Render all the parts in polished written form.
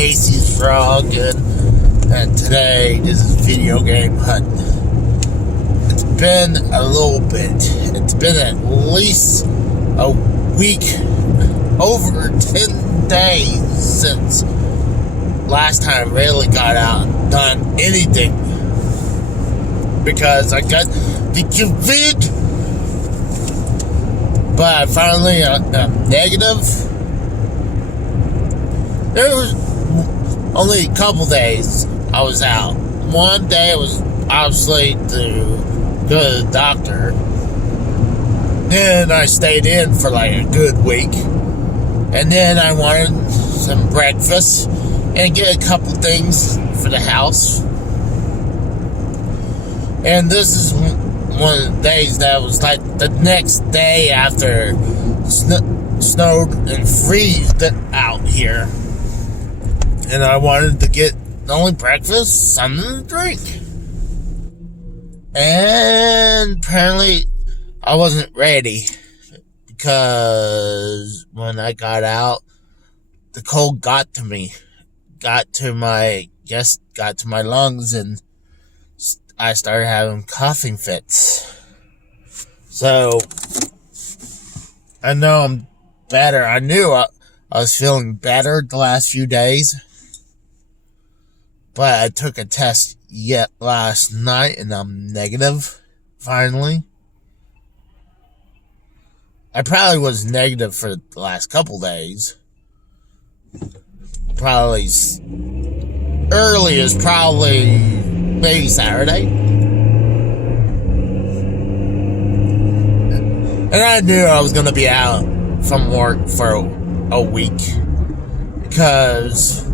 Casey's Frog, and today this is Video Game Hunt. It's been a little bit. It's been at least a week, over 10 days since last time I really got out and done anything, because I got the COVID. But finally, I'm negative. There was only a couple days I was out. One day was obviously to go to the doctor. Then I stayed in for like a good week. And then I wanted some breakfast and get a couple things for the house. And this is one of the days that was like the next day after snowed and freezed out here. And I wanted to get not only breakfast, something to drink. And apparently I wasn't ready, because when I got out, the cold got to me. Got to my lungs, and I started having coughing fits. So, I know I'm better. I knew I was feeling better the last few days. But I took a test last night, and I'm negative, finally. I probably was negative for the last couple days. Probably early as probably maybe Saturday. And I knew I was going to be out from work for a week. Because,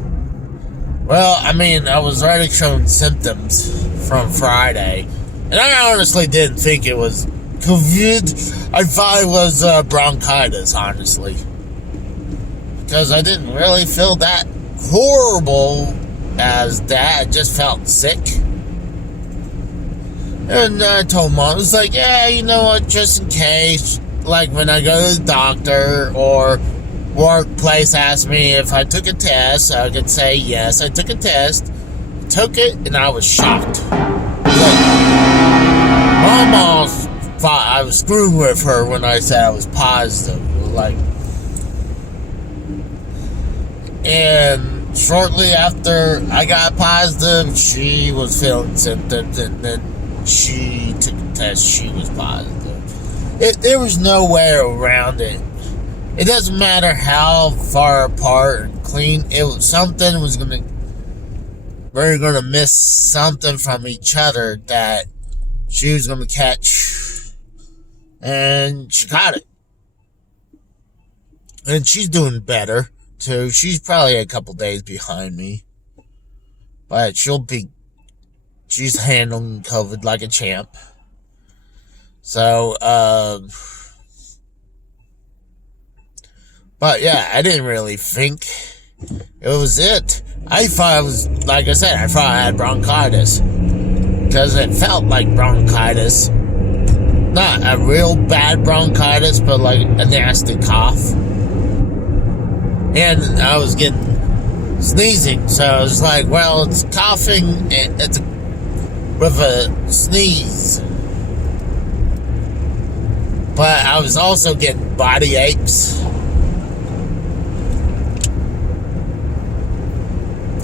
well, I mean, I was already showing symptoms from Friday. And I honestly didn't think it was COVID. I thought it was bronchitis, honestly. Because I didn't really feel that horrible as that. I just felt sick. And I told Mom, I was like, yeah, you know what, just in case, like when I go to the doctor or workplace asks me if I took a test, I could say, yes, I took a test, took it, and I was shocked. Like, Mom thought I was screwing with her when I said I was positive. Like, and shortly after I got positive, she was feeling symptoms, and then she took a test, she was positive. There was no way around it. It doesn't matter how far apart and clean, we were gonna miss something from each other that she was gonna catch, and she caught it. And she's doing better too. She's probably a couple days behind me, but she's handling COVID like a champ. So, but yeah, I didn't really think it was it. I thought it was, like I said, I thought I had bronchitis, because it felt like bronchitis. Not a real bad bronchitis, but like a nasty cough. And I was getting sneezing, so I was like, well, it's coughing, it's with a sneeze. But I was also getting body aches.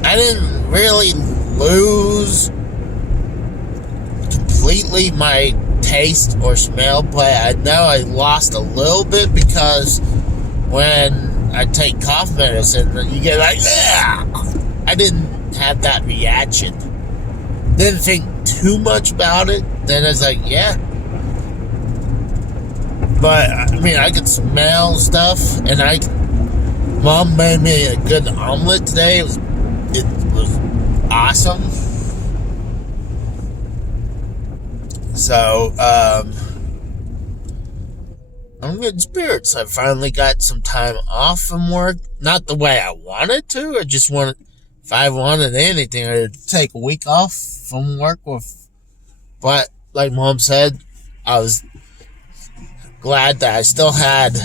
I didn't really lose completely my taste or smell, but I know I lost a little bit, because when I take cough medicine, you get like, ugh! I didn't have that reaction. Didn't think too much about it. Then I was like, yeah. But, I mean, I could smell stuff, and Mom made me a good omelet today. It was awesome. So, I'm in good spirits. I finally got some time off from work. Not the way I wanted to. If I wanted anything, I'd take a week off from work. But, like Mom said, I was glad that I still had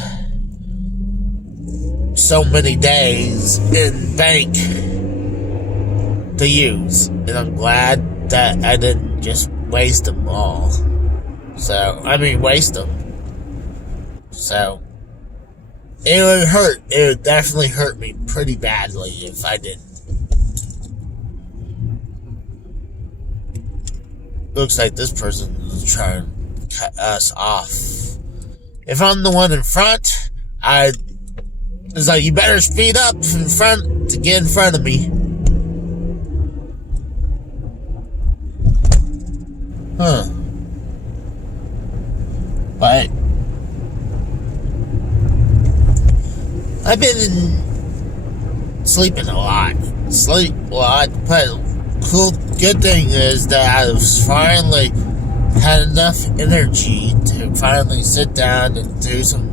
so many days in bank to use. And I'm glad that I didn't just waste them all. Waste them. So, it would hurt. It would definitely hurt me pretty badly if I didn't. Looks like this person is trying to cut us off. If I'm the one in front, it's like, you better speed up in front to get in front of me. But I've been sleeping a lot. But good thing is that I've finally had enough energy to finally sit down and do some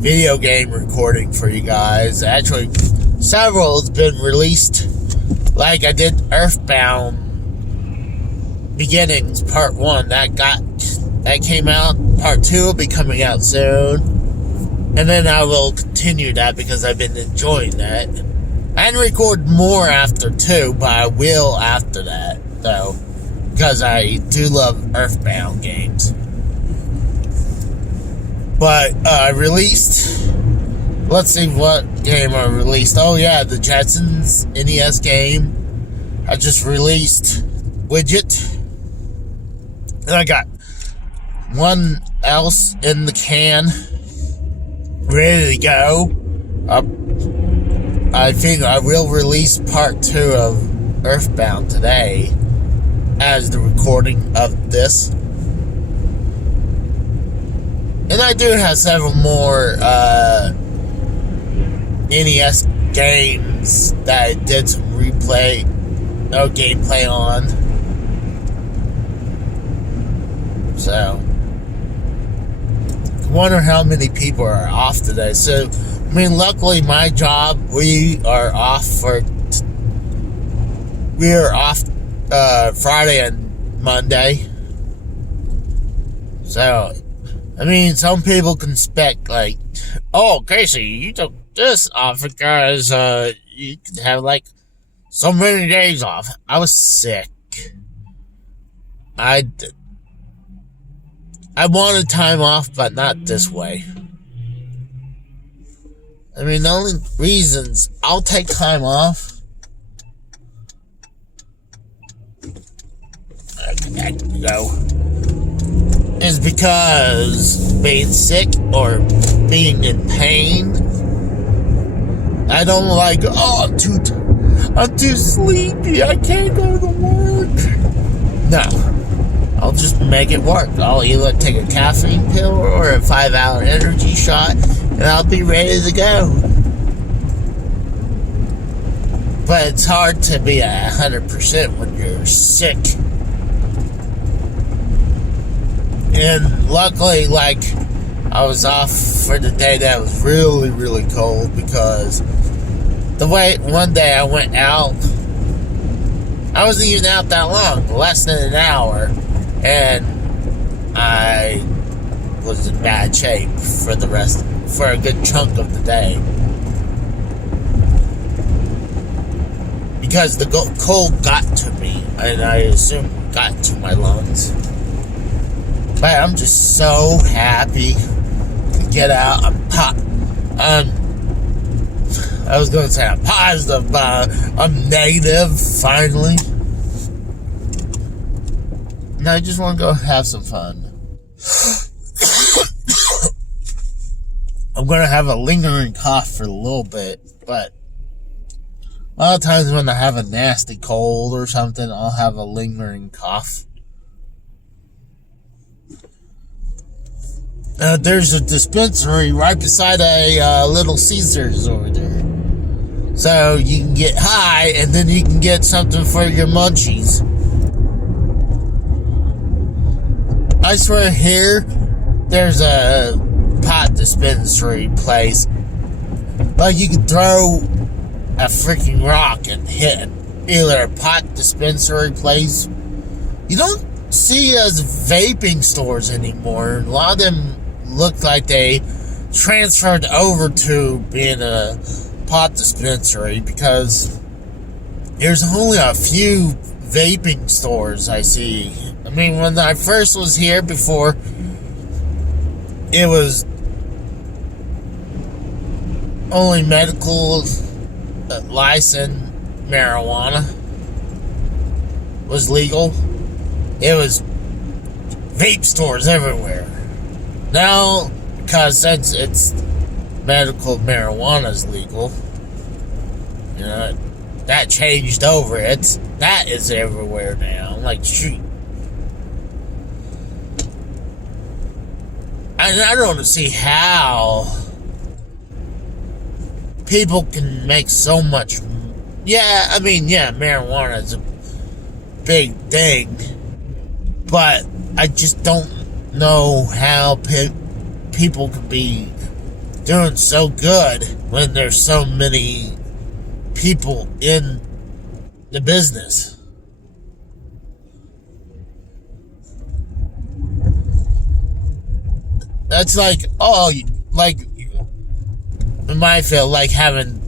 video game recording for you guys. Actually, several has been released. Like I did Earthbound Beginnings Part 1. That came out. Part 2 will be coming out soon. And then I will continue that because I've been enjoying that. I didn't record more after 2, but I will after that, though. Because I do love Earthbound games. But I released... Let's see what game I released. Oh yeah, the Jetsons NES game. I just released Widget. And I got one else in the can, ready to go. I think I will release part 2 of Earthbound today as the recording of this. And I do have several more NES games that I did some gameplay on. So, I wonder how many people are off today. So, luckily my job, we are off Friday and Monday. So, some people can expect, like, oh, Casey, you took this off because, you can have, like, so many days off. I was sick. I wanted time off, but not this way. The only reasons I'll take time off is because being sick or being in pain. I don't like, I'm too sleepy, I can't go to work. No. I'll just make it work. I'll either take a caffeine pill or a 5-hour energy shot, and I'll be ready to go. But it's hard to be 100% when you're sick. And luckily, I was off for the day that was really, really cold because one day I went out, I wasn't even out that long, less than an hour, and I was in bad shape for a good chunk of the day. Because the cold got to me, and I assume got to my lungs. But I'm just so happy to get out. I was going to say I'm positive, but I'm negative, finally. And I just want to go have some fun. I'm going to have a lingering cough for a little bit, but a lot of times when I have a nasty cold or something, I'll have a lingering cough. There's a dispensary right beside a Little Caesars over there. So you can get high and then you can get something for your munchies. I swear here, there's a pot dispensary place. Like you can throw a freaking rock and hit either a pot dispensary place. You don't see as vaping stores anymore. A lot of them look like they transferred over to being a pot dispensary because there's only a few vaping stores I see. I mean, when I first was here before, it was only medical licensed marijuana was legal. It was vape stores everywhere. Now, because since it's medical marijuana is legal, you know, that changed over. That is everywhere now. Like, shoot. And I don't see how people can make so much. Yeah, I mean, yeah, marijuana is a big thing, but I just don't know how people can be doing so good when there's so many people in the business. That's like, like, it might feel like having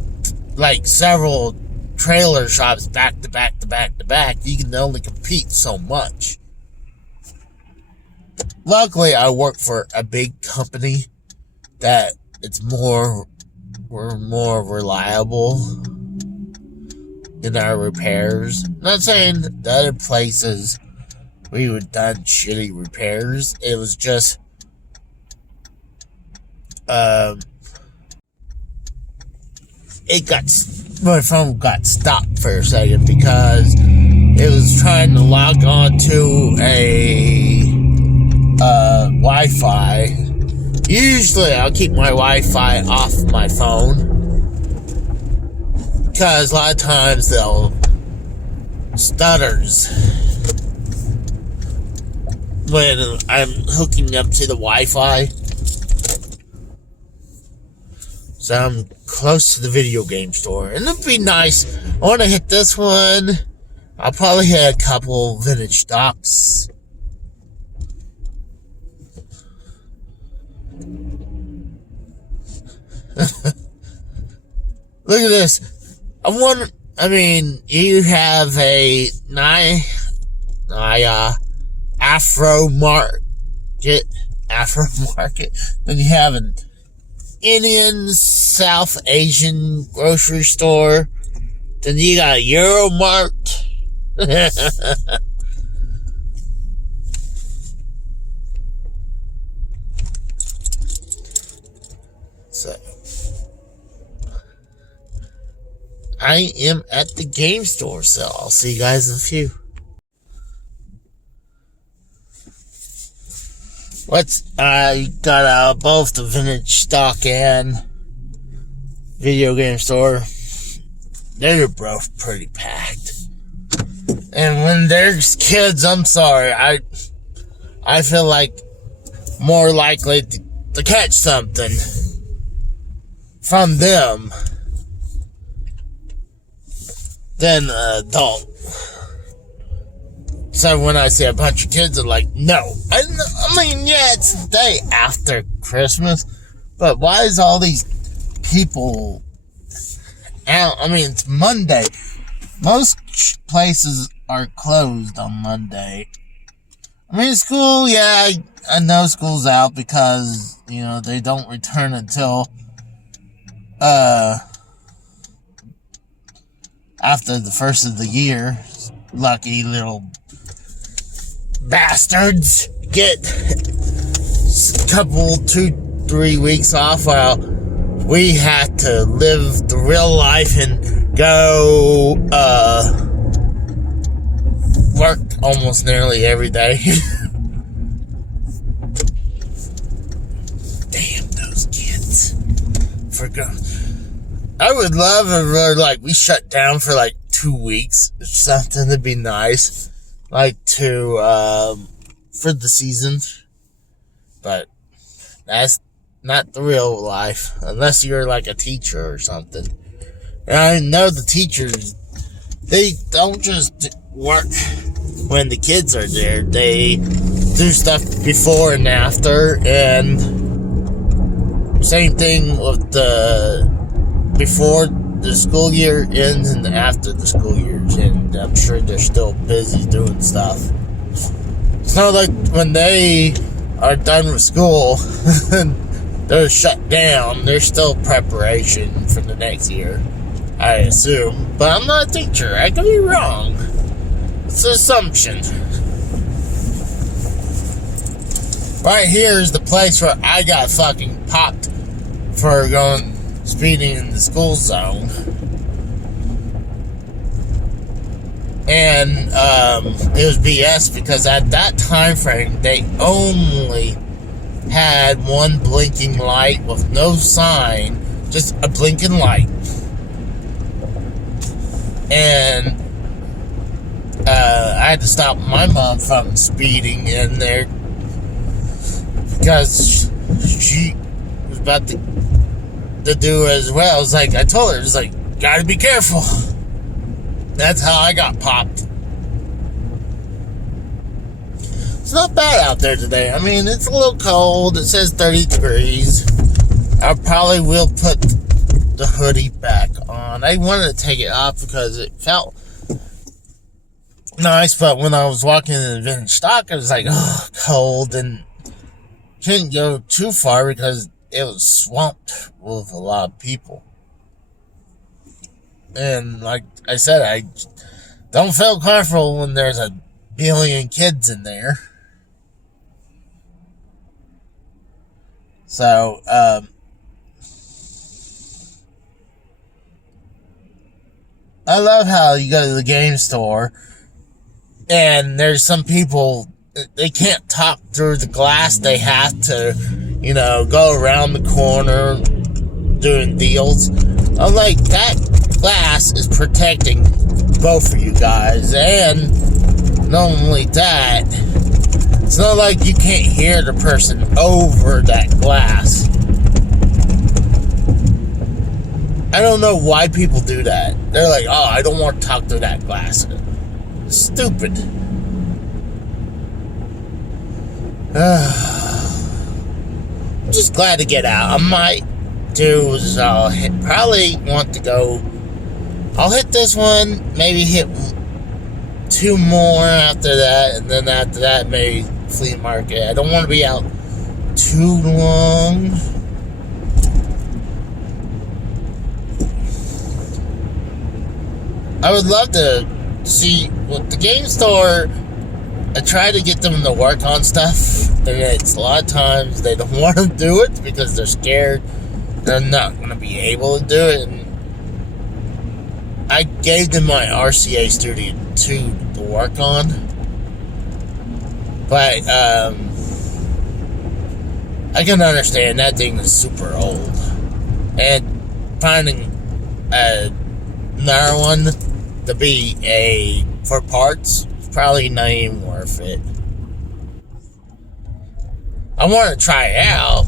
like several trailer shops back to back to back to back. You can only compete so much. Luckily, I work for a big company that we're more reliable in our repairs. I'm not saying the other places we would done shitty repairs. It was just my phone got stopped for a second because it was trying to log on to a Wi-Fi. Usually I'll keep my Wi-Fi off my phone because a lot of times they'll stutters when I'm hooking up to the Wi-Fi. So I'm close to the video game store. And it'd be nice. I want to hit this one. I'll probably hit a couple vintage stocks. Look at this. You have a Afro market. Then you have an Indian South Asian grocery store. Then you got a Euromart. So I am at the game store, so I'll see you guys in a few. I got both the vintage stock and video game store. They're both pretty packed. And when there's kids, I'm sorry, I feel like more likely to catch something from them than an adult. So when I see a bunch of kids, I'm like, no. I mean, yeah, it's the day after Christmas, but why is all these people out? I mean, it's Monday. Most places are closed on Monday. I mean, school, yeah, I know school's out because, you know, they don't return until after the first of the year. Lucky little bastards get a couple, 2-3 weeks off while we had to live the real life and go work almost nearly every day. Damn those kids. I would love if we shut down for 2 weeks or something. That'd be nice. For the season. But that's not the real life. Unless you're a teacher or something. And I know the teachers, they don't just work when the kids are there. They do stuff before and after. And same thing with the before the school year ends and after the school years end. I'm sure they're still busy doing stuff. It's not like when they are done with school they're shut down. There's still preparation for the next year, I assume. But I'm not a teacher. I could be wrong. It's an assumption. Right here is the place where I got fucking popped for going speeding in the school zone. And it was BS because at that time frame they only had one blinking light with no sign, just a blinking light. And I had to stop my mom from speeding in there because she was about to do as well. I was like, I told her, it's like, gotta be careful. That's how I got popped. It's not bad out there today. I mean, it's a little cold. It says 30 degrees. I probably will put the hoodie back on. I wanted to take it off because it felt nice, but when I was walking in the vintage stock, I was like, oh, cold, and couldn't go too far because it was swamped with a lot of people. And like I said, I don't feel comfortable when there's a billion kids in there. So, I love how you go to the game store and there's some people, they can't talk through the glass. They have to, go around the corner doing deals. I'm like, that glass is protecting both of you guys. And not only that, it's not like you can't hear the person over that glass. I don't know why people do that. They're like, oh, I don't want to talk through that glass. It's stupid. I'm just glad to get out. I might do is I'll probably want to go. I'll hit this one, maybe hit 2 more after that, and then after that, maybe flea market. I don't want to be out too long. I would love to see with the game store. I try to get them to work on stuff, and it's a lot of times they don't want to do it because they're scared they're not going to be able to do it. And I gave them my RCA Studio 2 to work on, but I can understand that thing is super old, and finding another one to be for parts is probably not even worth it. I want to try it out.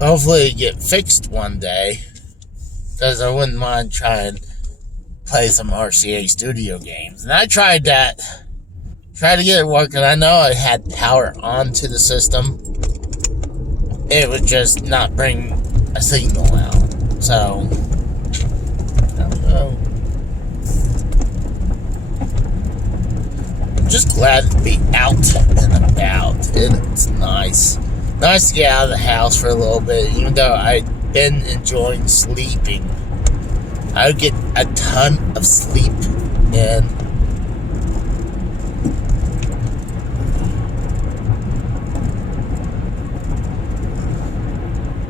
Hopefully it get fixed one day, because I wouldn't mind trying to play some RCA Studio games. And I tried that. Tried to get it working. I know I had power onto the system. It would just not bring a signal out. So, I don't know. I'm just glad to be out and about. It's nice. Nice to get out of the house for a little bit, even though I've been enjoying sleeping. I would get a ton of sleep in.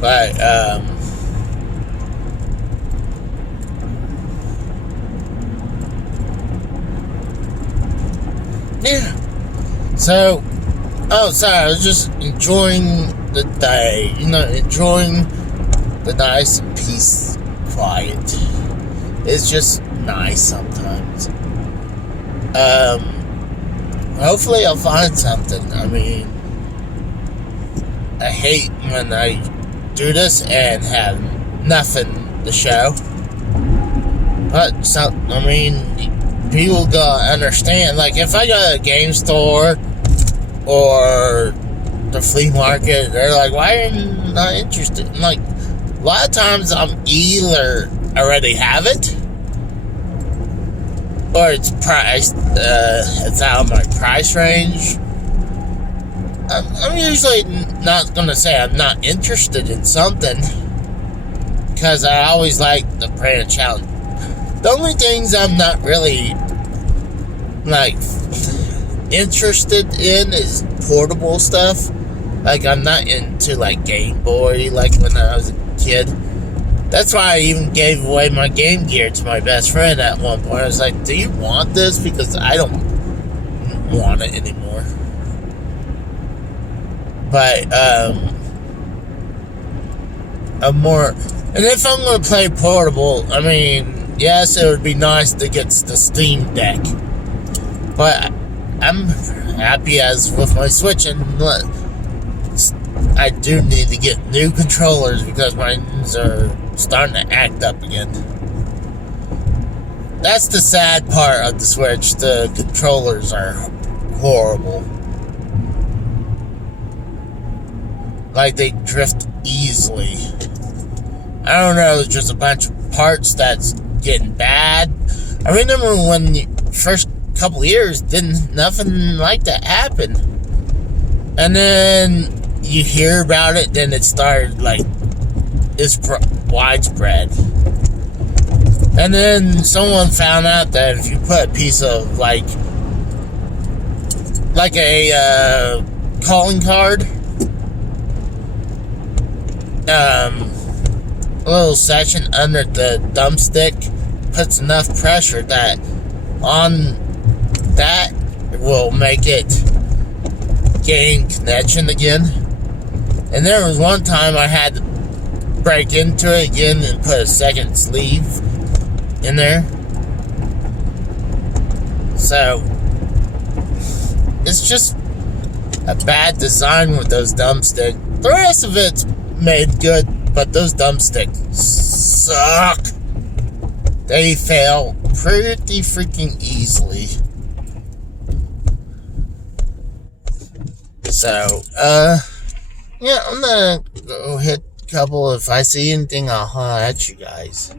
But, yeah. So, sorry, I was just enjoying the day, enjoying the nice and peace, quiet. It's just nice sometimes. Hopefully I'll find something. I mean, I hate when I do this and have nothing to show. But, people gotta understand, like, if I go to a game store or the flea market, they're like, why are you not interested? I'm like, A lot of times I'm either already have it, or it's priced, it's out of my price range. I'm usually not going to say I'm not interested in something, because I always like the branch out. The only things I'm not really, like, interested in is portable stuff. Like, I'm not into, like, Game Boy, like, when I was a kid. That's why I even gave away my Game Gear to my best friend at one point. I was like, do you want this? Because I don't want it anymore. But, I'm more... And if I'm going to play portable, I mean, yes, it would be nice to get the Steam Deck. But I'm happy as with my Switch, and I do need to get new controllers because mine are starting to act up again. That's the sad part of the Switch. The controllers are horrible. Like, they drift easily. I don't know, it's just a bunch of parts that's getting bad. I remember when the first couple years, nothing like that happened. And then you hear about it, then it started, like, it's widespread. And then someone found out that if you put a piece of, like a calling card, a little section under the thumbstick puts enough pressure that on that will make it gain connection again. And there was one time I had to break into it again and put a second sleeve in there. So it's just a bad design with those thumbsticks. The rest of it's made good, but those thumbsticks suck. They fail pretty freaking easily. So, yeah, I'm gonna go hit a couple. If I see anything, I'll holler at you guys.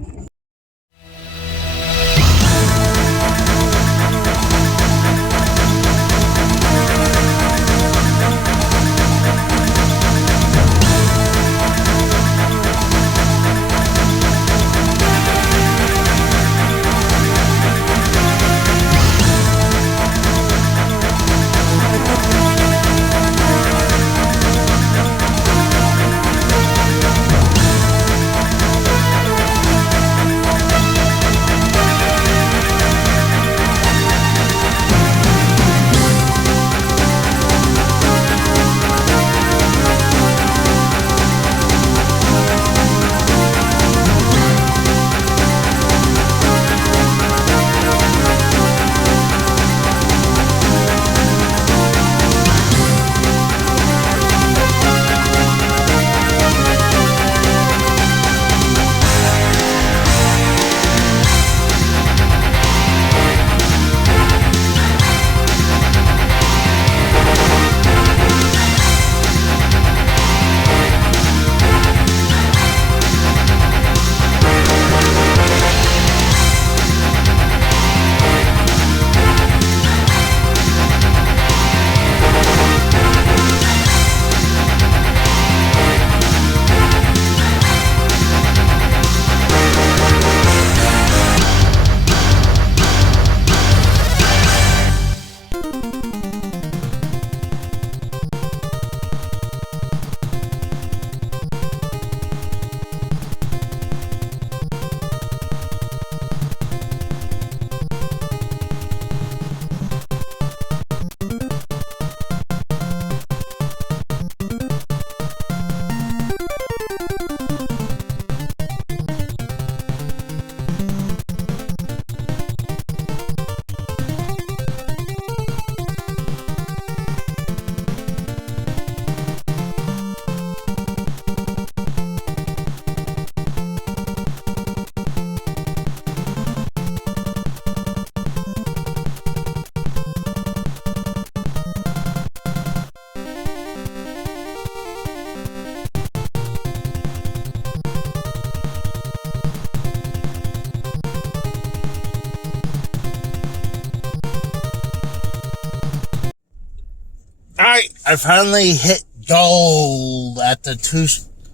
Alright, I finally hit gold. After 2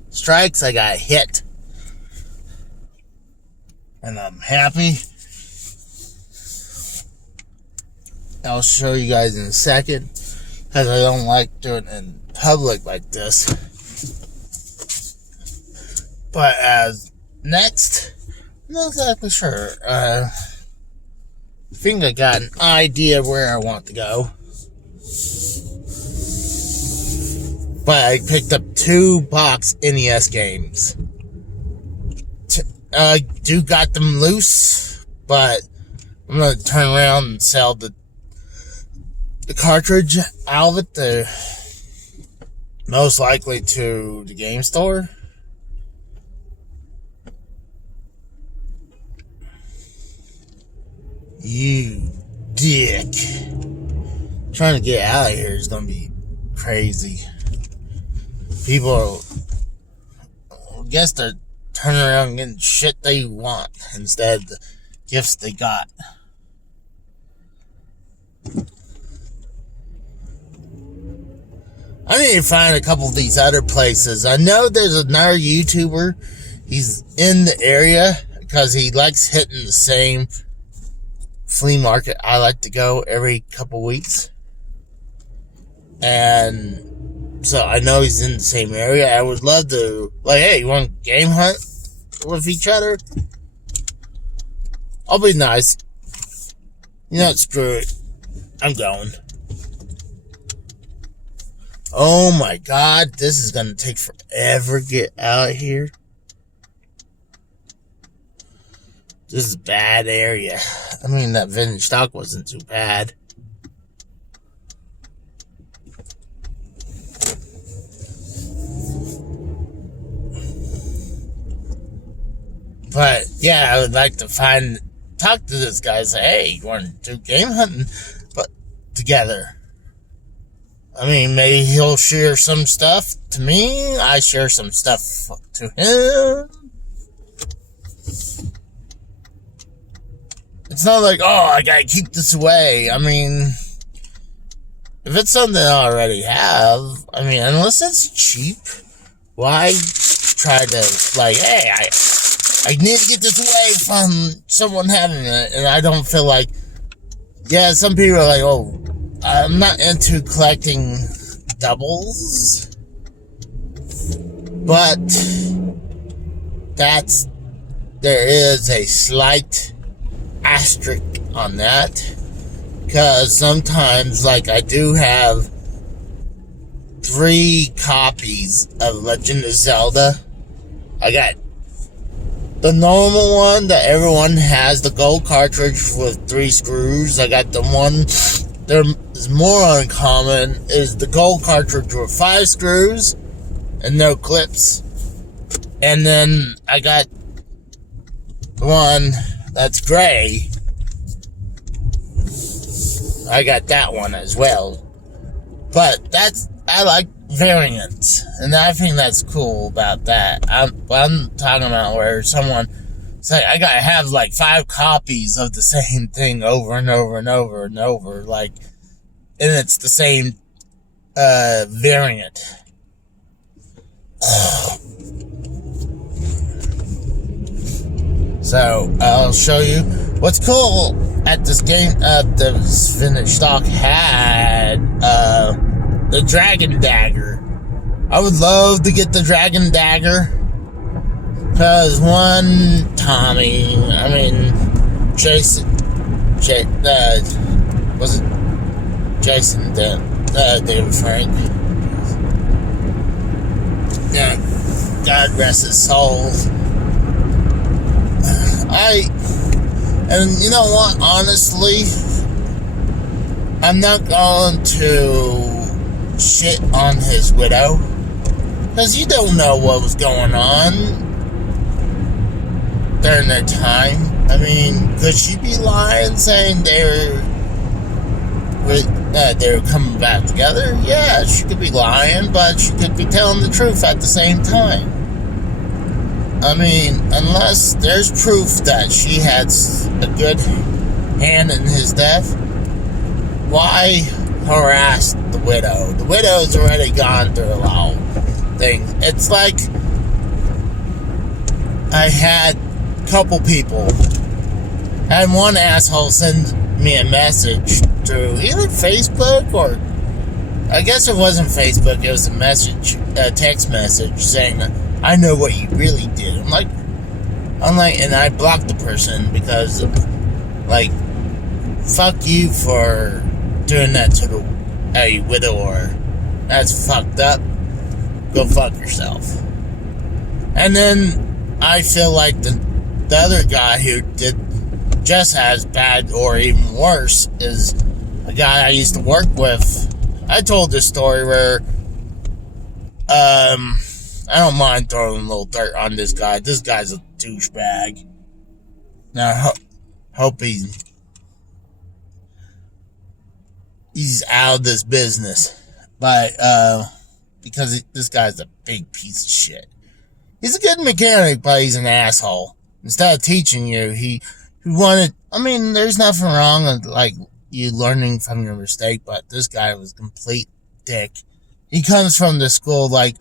strikes, I got hit. And I'm happy. I'll show you guys in a second, because I don't like doing it in public like this. But as next, I'm not exactly sure. I think I got an idea where I want to go. But I picked up 2 box NES games. I do got them loose, but I'm going to turn around and sell the cartridge out of it, most likely to the game store. You dick. Trying to get out of here is going to be crazy. People, I guess they're turning around and getting shit they want instead of the gifts they got. I need to find a couple of these other places. I know there's another YouTuber. He's in the area because he likes hitting the same flea market I like to go every couple weeks. And so I know he's in the same area. I would love to, like, hey, you want to game hunt with each other? I'll be nice. You know, screw it. I'm going. Oh my God, this is going to take forever to get out of here. This is a bad area. I mean, that vintage stock wasn't too bad. But, yeah, I would like to talk to this guy and say, hey, you want to do game hunting but together? I mean, maybe he'll share some stuff to me. I share some stuff to him. It's not like, oh, I gotta keep this away. I mean, if it's something I already have, I mean, unless it's cheap, why try to, like, hey, I need to get this away from someone having it, and I don't feel like, yeah, some people are like, oh, I'm not into collecting doubles, but there is a slight asterisk on that, because sometimes, like, I do have 3 copies of Legend of Zelda. I got the normal one that everyone has, the gold cartridge with 3 screws. I got the one that is more uncommon, is the gold cartridge with 5 screws and no clips. And then I got the one that's gray. I got that one as well. But I like variants, and I think that's cool about that. I'm talking about where someone say, I gotta have like 5 copies of the same thing over and over and over and over, like, and it's the same variant. So I'll show you what's cool at this game. The vintage stock had the Dragon Dagger. I would love to get the Dragon Dagger, because one Tommy, I mean Jason, was it Jason? David Frank. Yeah, God rest his soul. And you know what, honestly, I'm not going to shit on his widow, because you don't know what was going on during their time. I mean, could she be lying, saying they were coming back together? Yeah, she could be lying, but she could be telling the truth at the same time. I mean, unless there's proof that she had a good hand in his death, why harass the widow. The widow's already gone through a lot of things. It's like I had a couple people. I had one asshole send me a message through either Facebook or I guess it wasn't Facebook. It was a text message saying, "I know what you really did." I'm like, and I blocked the person because, like, fuck you for doing that to a widower. That's fucked up. Go fuck yourself. And then I feel like the other guy who did just as bad or even worse is a guy I used to work with. I told this story where I don't mind throwing a little dirt on this guy. This guy's a douchebag. Now, hope he's out of this business. But, because this guy's a big piece of shit. He's a good mechanic, but he's an asshole. Instead of teaching you, he wanted, I mean, there's nothing wrong with, like, you learning from your mistake, but this guy was a complete dick. He comes from the school like,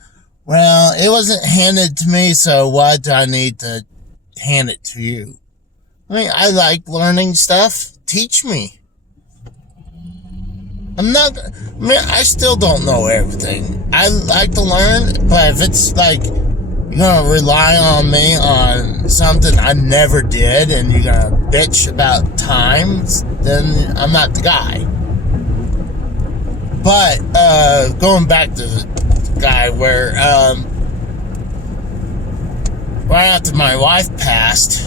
well, it wasn't handed to me, so why do I need to hand it to you? I mean, I like learning stuff. Teach me. I still don't know everything. I like to learn, but if it's like, you're gonna rely on me on something I never did and you're gonna bitch about times, then I'm not the guy. But, going back to the guy where, right after my wife passed,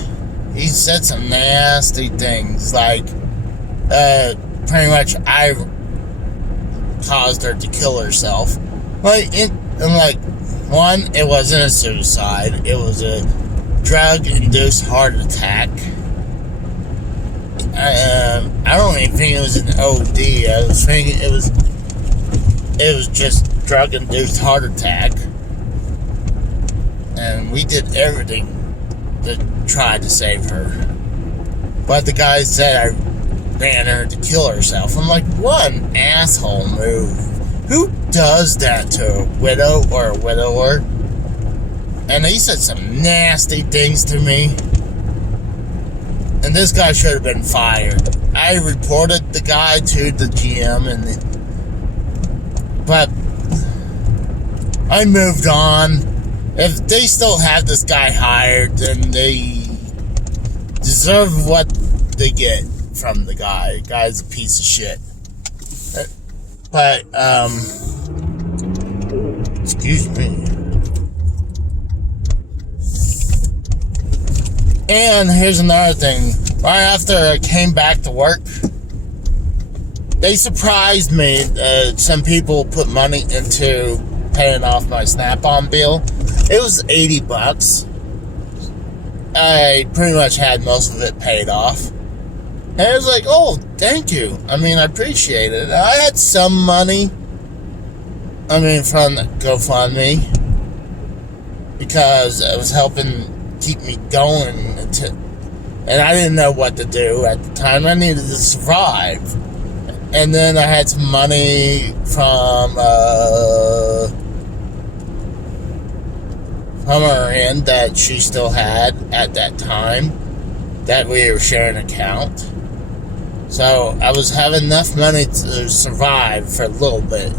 he said some nasty things, like, pretty much I caused her to kill herself. I'm like, one, it wasn't a suicide. It was a drug-induced heart attack. I don't even think it was an OD. I was thinking it was just drug-induced heart attack. And we did everything to try to save her. But the guy said I ran her to kill herself. I'm like, what an asshole move. Who does that to a widow or a widower? And he said some nasty things to me. And this guy should have been fired. I reported the guy to the GM, but I moved on. If they still have this guy hired, then they deserve what they get from the guy. The guy's a piece of shit. But, excuse me. And here's another thing. Right after I came back to work, they surprised me. Some people put money into paying off my Snap-on bill. It was $80. I pretty much had most of it paid off. And I was like, oh, thank you. I mean, I appreciate it. I had some money, from the GoFundMe, because it was helping keep me going. And I didn't know what to do at the time. I needed to survive. And then I had some money from her end that she still had at that time, that we were sharing an account. So I was having enough money to survive for a little bit.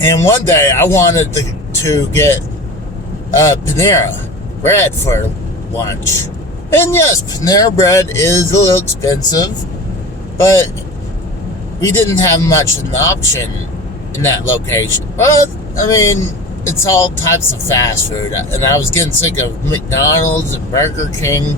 And one day I wanted to get Panera bread for lunch. And yes, Panera bread is a little expensive, but we didn't have much of an option in that location. But, it's all types of fast food. And I was getting sick of McDonald's and Burger King.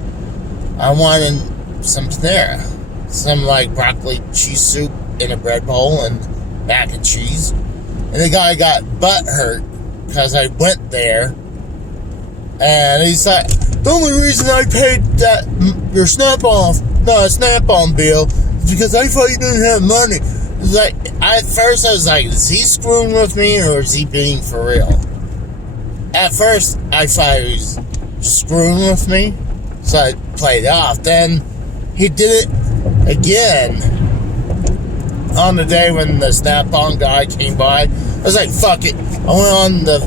I wanted some Panera. Some like broccoli cheese soup in a bread bowl and mac and cheese. And the guy got butthurt because I went there. And he's like, the only reason I paid your Snap-on bill is because I thought you didn't have money. Like, at first I was like, is he screwing with me or is he being for real? At first I thought he was screwing with me, so I played it off. Then he did it again, on the day when the Snap-on guy came by, I was like, fuck it. I went on the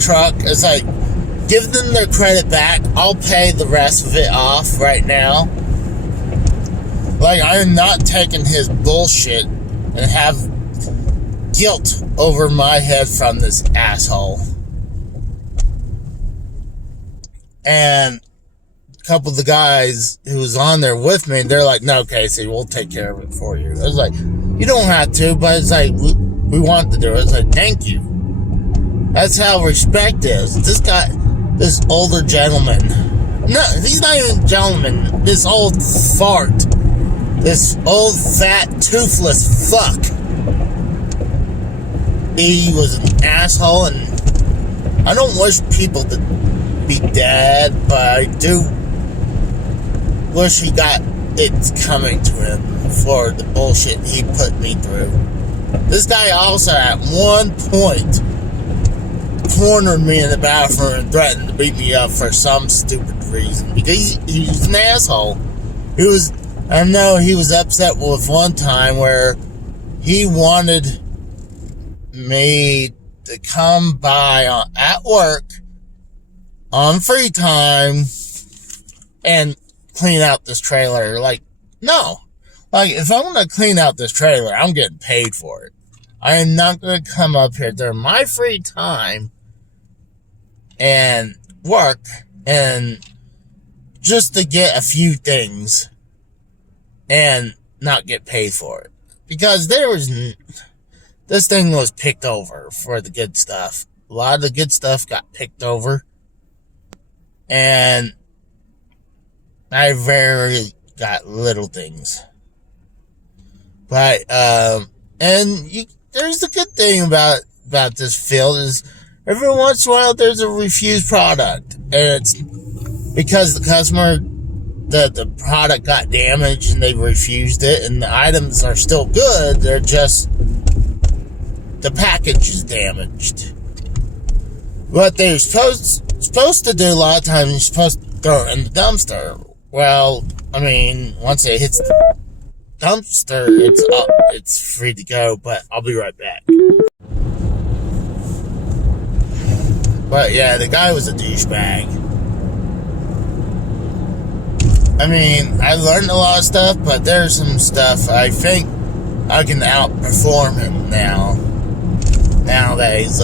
truck. It's like, give them their credit back. I'll pay the rest of it off right now. Like, I am not taking his bullshit and have guilt over my head from this asshole. And a couple of the guys who was on there with me, they're like, no, Casey, we'll take care of it for you. I was like, you don't have to, but it's like, we want to do it. It's like, thank you. That's how respect is. This guy, this older gentleman, no, he's not even a gentleman, this old fart, this old fat toothless fuck, he was an asshole, and I don't wish people to be dead, but I do wish he got it coming to him for the bullshit he put me through. This guy also at one point cornered me in the bathroom and threatened to beat me up for some stupid reason, because he's an asshole. I know he was upset with one time where he wanted me to come by at work on free time and clean out this trailer. Like, no. Like, if I'm going to clean out this trailer, I'm getting paid for it. I am not going to come up here during my free time and work and just to get a few things and not get paid for it. Because this thing was picked over for the good stuff. A lot of the good stuff got picked over. And I rarely got little things. But, there's the good thing about this field is every once in a while there's a refused product. And it's because the customer, the product got damaged and they refused it, and the items are still good, they're just, the package is damaged. What they're supposed to do a lot of times, you're supposed to throw it in the dumpster. Well, I mean, once it hits the dumpster, it's free to go, but I'll be right back. But yeah, the guy was a douchebag. I mean, I learned a lot of stuff, but there's some stuff I think I can outperform him nowadays.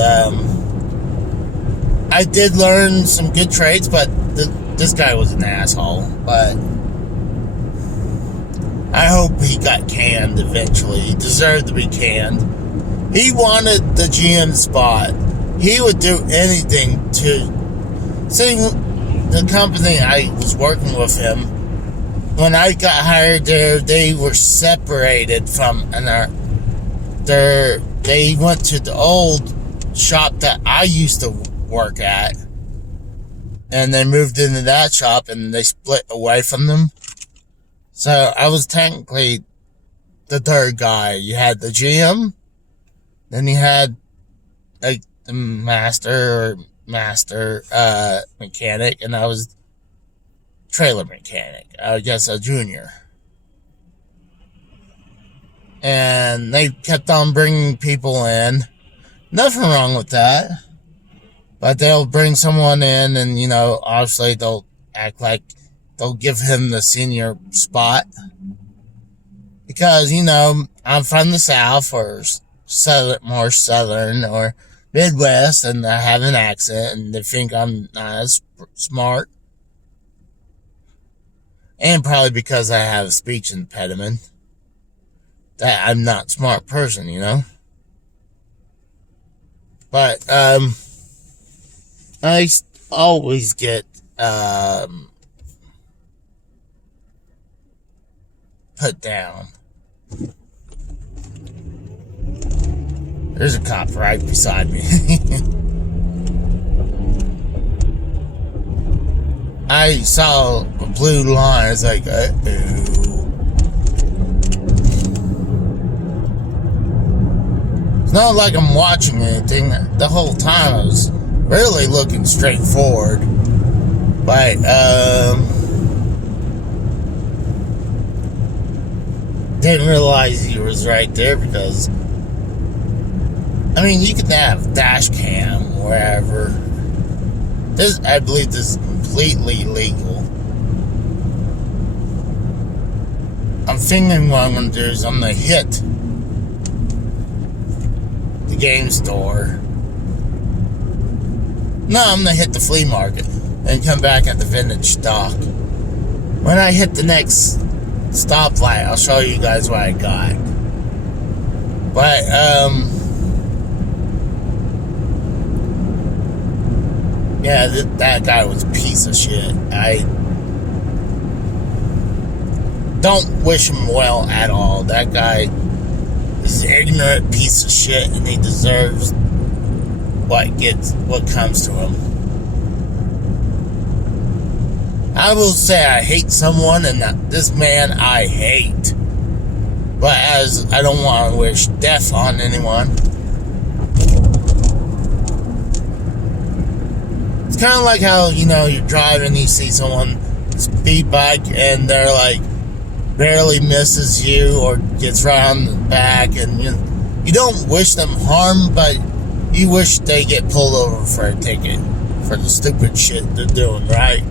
I did learn some good traits, but this guy was an asshole. But I hope he got canned eventually. He deserved to be canned. He wanted the GM spot. He would do anything to see the company I was working with him. When I got hired there, they were separated from they went to the old shop that I used to work at, and they moved into that shop, and they split away from them. So I was technically the third guy. You had the GM, then you had like the master mechanic, and I was trailer mechanic, I guess a junior. And they kept on bringing people in. Nothing wrong with that. But they'll bring someone in and, obviously they'll act like they'll give him the senior spot. Because, I'm from the South or more Southern or Midwest, and I have an accent, and they think I'm not as smart. And probably because I have a speech impediment, that I'm not a smart person, But, I always get, put down. There's a cop right beside me. I saw a blue line. It's like, uh-oh. It's not like I'm watching anything. The whole time I was really looking straight forward. But, didn't realize he was right there because, I mean, you can have dash cam wherever. I believe this is completely legal. I'm thinking what I'm going to do is I'm going to hit the game store. No, I'm going to hit the flea market and come back at the vintage stock. When I hit the next stoplight, I'll show you guys what I got. But, yeah, that guy was a piece of shit. I don't wish him well at all. That guy is an ignorant piece of shit, and he deserves what comes to him. I will say I hate someone, and this man I hate. But as I don't want to wish death on anyone. It's kind of like how, you're driving, you see someone speed bike, and they're like, barely misses you or gets right on the back, and you don't wish them harm, but you wish they get pulled over for a ticket for the stupid shit they're doing, right?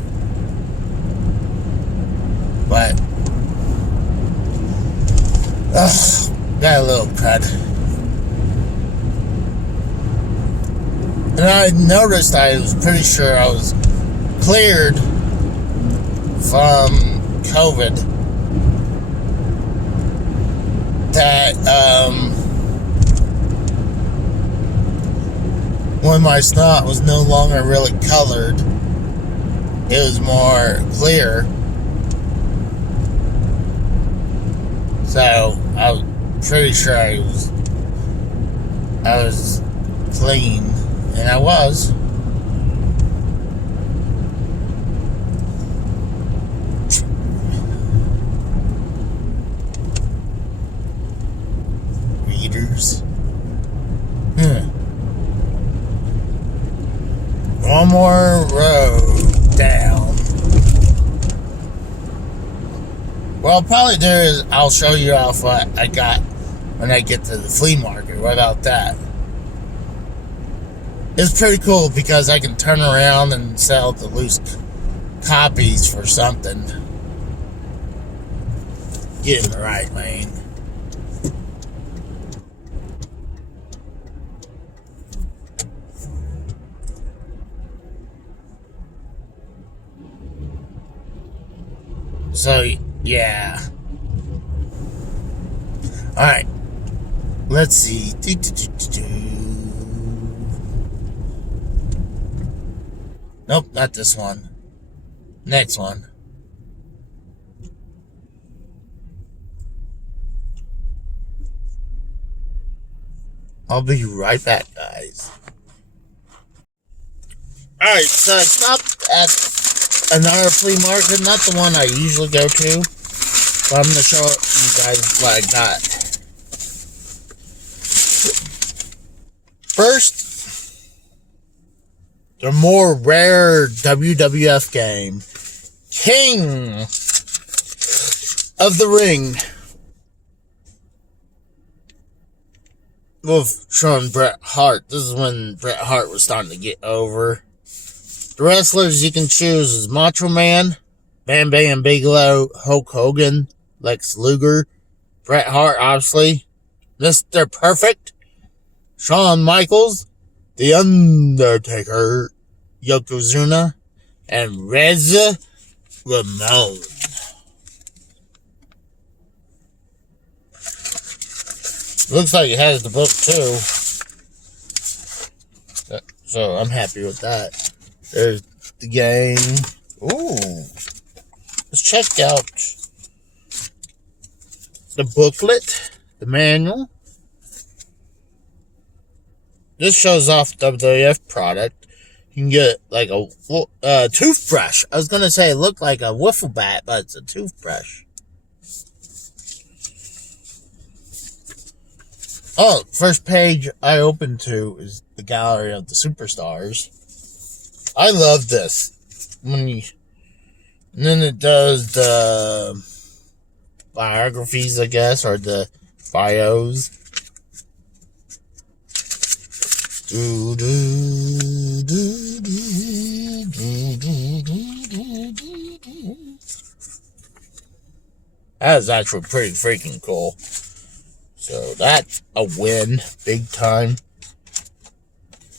But got a little crud. And I noticed I was pretty sure I was cleared from COVID. That when my snot was no longer really colored, it was more clear. So I was pretty sure I was clean, and I was. One more road down. What I'll probably do is I'll show you off what I got when I get to the flea market. What about that? It's pretty cool because I can turn around and sell the loose copies for something. Get in the right lane. So, yeah. Alright. Let's see. Nope, not this one. Next one. I'll be right back, guys. Alright, so I stopped at another flea market, not the one I usually go to, but I'm going to show you guys what I got. First, the more rare WWF game, King of the Ring, with showing Bret Hart. This is when Bret Hart was starting to get over. The wrestlers you can choose is Macho Man, Bam Bam Bigelow, Hulk Hogan, Lex Luger, Bret Hart, obviously, Mr. Perfect, Shawn Michaels, The Undertaker, Yokozuna, and Reza Ramon. Looks like it has the book too, so I'm happy with that. There's the game. Ooh. Let's check out the booklet, the manual. This shows off WWF product. You can get like a toothbrush. I was going to say it looked like a wiffle bat, but it's a toothbrush. Oh, first page I opened to is the gallery of the superstars. I love this. And then it does the biographies, I guess, or the bios. That is actually pretty freaking cool. So that's a win, big time.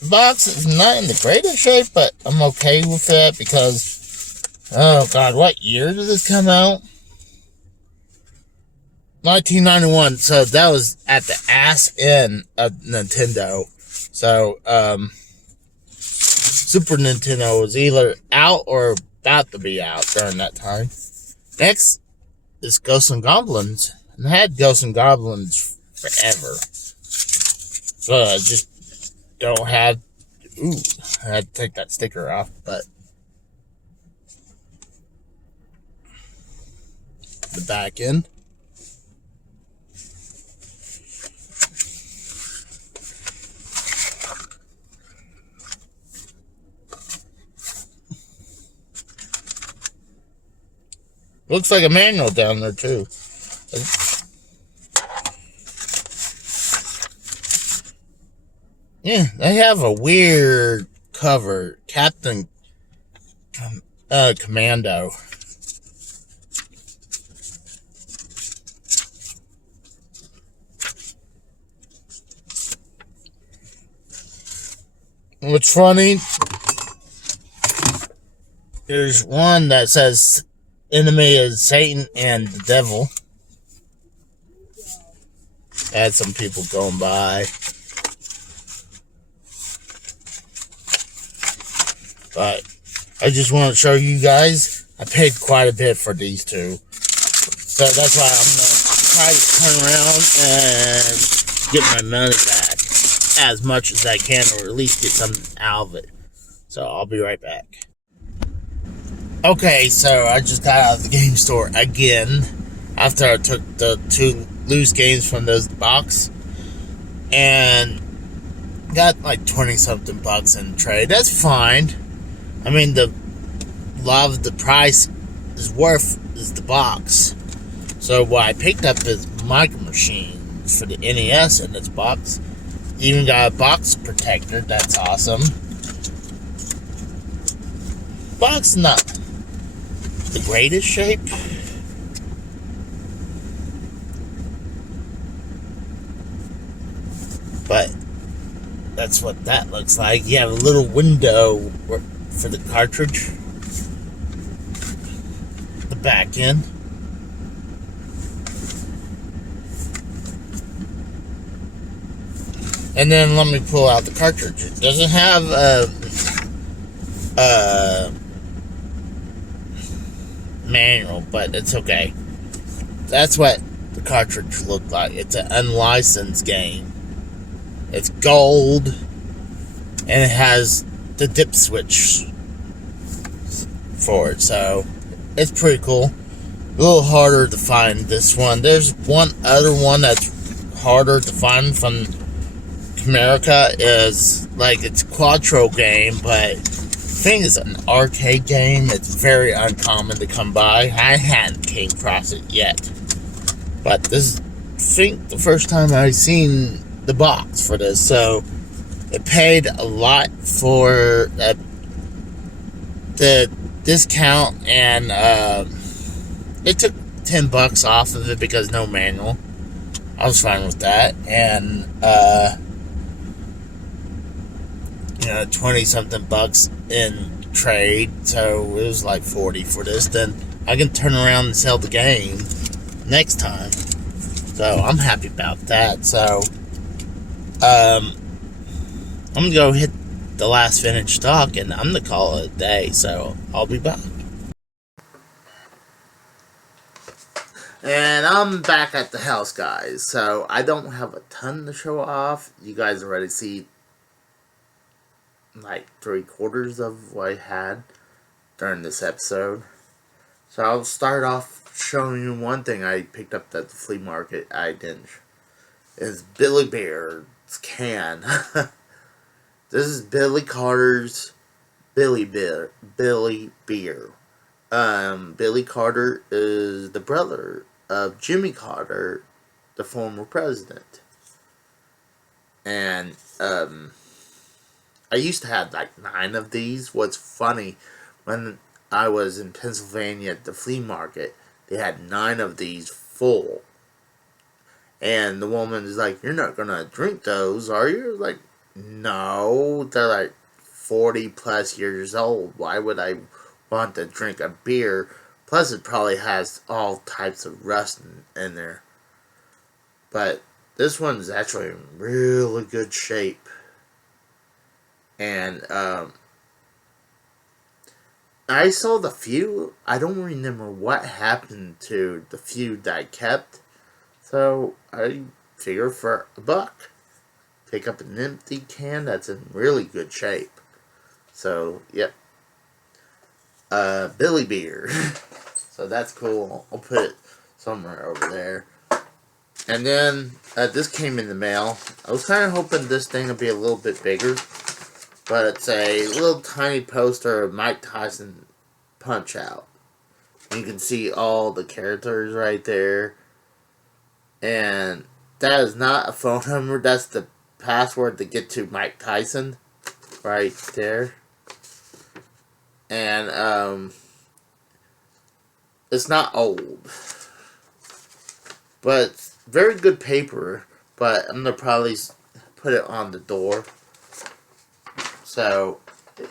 The box is not in the greatest shape, but I'm okay with it because, oh god, what year did this come out? 1991. So that was at the ass end of Nintendo. So, Super Nintendo was either out or about to be out during that time. Next is Ghosts and Goblins. And I had Ghosts and Goblins forever. So I just don't have... Ooh, I had to take that sticker off, but... The back end. Looks like a manual down there, too. Yeah, they have a weird cover. Captain Commando. What's funny, there's one that says enemy is Satan and the devil. Had some people going by. But I just want to show you guys, I paid quite a bit for these two. So that's why I'm going to try to turn around and get my money back as much as I can, or at least get something out of it. So I'll be right back. Okay, so I just got out of the game store again after I took the 2 loose games from those box and got like 20 something bucks in trade. That's fine. I mean, a lot of the price is the box. So what I picked up is Micro Machines for the NES in its box. Even got a box protector. That's awesome. Box not the greatest shape. But that's what that looks like. You have a little window for the cartridge. The back end. And then let me pull out the cartridge. It doesn't have a manual, but it's okay. That's what the cartridge looked like. It's an unlicensed game. It's gold, and it has the dip switch for it, so it's pretty cool. A little harder to find this one. There's one other one that's harder to find from America, is like it's a Quattro game, but the thing is an arcade game. It's very uncommon to come by. I hadn't came across it yet, but this is, I think, the first time I've seen the box for this. So it paid a lot for the discount, and it took $10 off of it because no manual. I was fine with that, and 20 something bucks in trade, so it was like 40 for this. Then I can turn around and sell the game next time, so I'm happy about that. So I'm gonna go hit the last finished stock, and I'm gonna call it a day. So I'll be back. And I'm back at the house, guys. So I don't have a ton to show off. You guys already see like 3/4 of what I had during this episode. So I'll start off showing you one thing I picked up at the flea market. I didn't. Is Billy Bear's can. This is Billy Carter's Billy Beer. Billy Carter is the brother of Jimmy Carter, the former president. And I used to have like 9 of these. What's funny, when I was in Pennsylvania at the flea market, they had 9 of these full. And the woman is like, "You're not gonna drink those, are you?" Like, no, they're like 40 plus years old. Why would I want to drink a beer? Plus, it probably has all types of rust in there. But this one's actually in really good shape. And I saw the few. I don't remember what happened to the few that I kept. So I figure for $1, pick up an empty can that's in really good shape. So, yep. Billy Beer. So that's cool. I'll put it somewhere over there. And then, this came in the mail. I was kind of hoping this thing would be a little bit bigger. But it's a little tiny poster of Mike Tyson Punch Out. You can see all the characters right there. And that is not a phone number. That's the password to get to Mike Tyson. Right there. And, it's not old. But it's very good paper. But I'm going to probably put it on the door. So,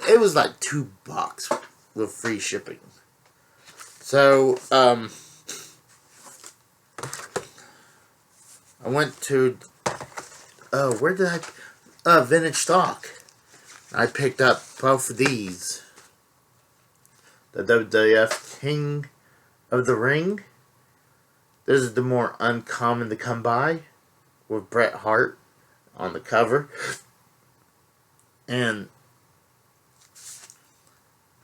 it was like $2 with free shipping. So, I went to, where did Vintage Stock. I picked up both of these. The WWF King of the Ring. This is the more uncommon to come by, with Bret Hart on the cover. And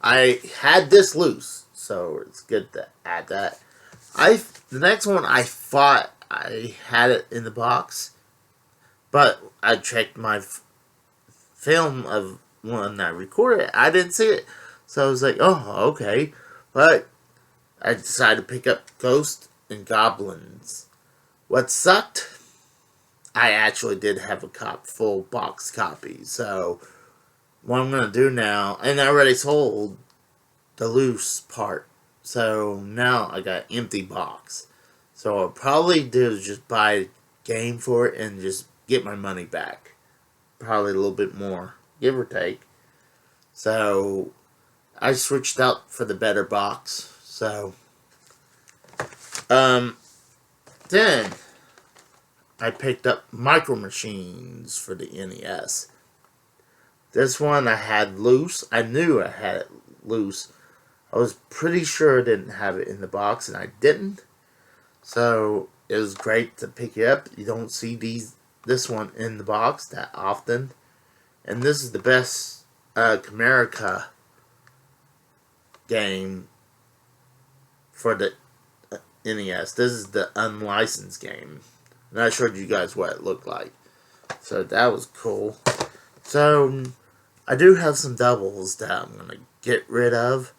I had this loose, so it's good to add that. The next one I thought I had it in the box, but I checked my film of when I recorded it. I didn't see it, so I was like, "Oh, okay." But I decided to pick up Ghosts and Goblins. What sucked? I actually did have a full box copy, so what I'm going to do now, and I already sold the loose part, so now I got an empty box. So what I'll probably do is just buy a game for it and just get my money back. Probably a little bit more, give or take. So I switched out for the better box. So then I picked up Micro Machines for the NES. This one I had loose. I knew I had it loose. I was pretty sure I didn't have it in the box, and I didn't. So it was great to pick it up. You don't see this one in the box that often. And this is the best Camerica game for the NES. This is the unlicensed game. And I showed you guys what it looked like. So that was cool. So I do have some doubles that I'm going to get rid of.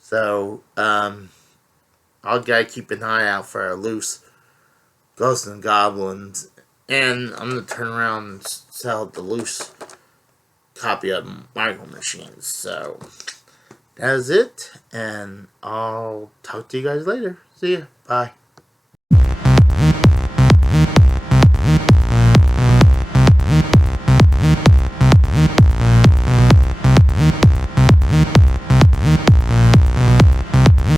So I'll gotta keep an eye out for a loose Ghosts and Goblins. And I'm going to turn around and sell the loose copy of Micro Machines. So that is it. And I'll talk to you guys later. See ya. Bye.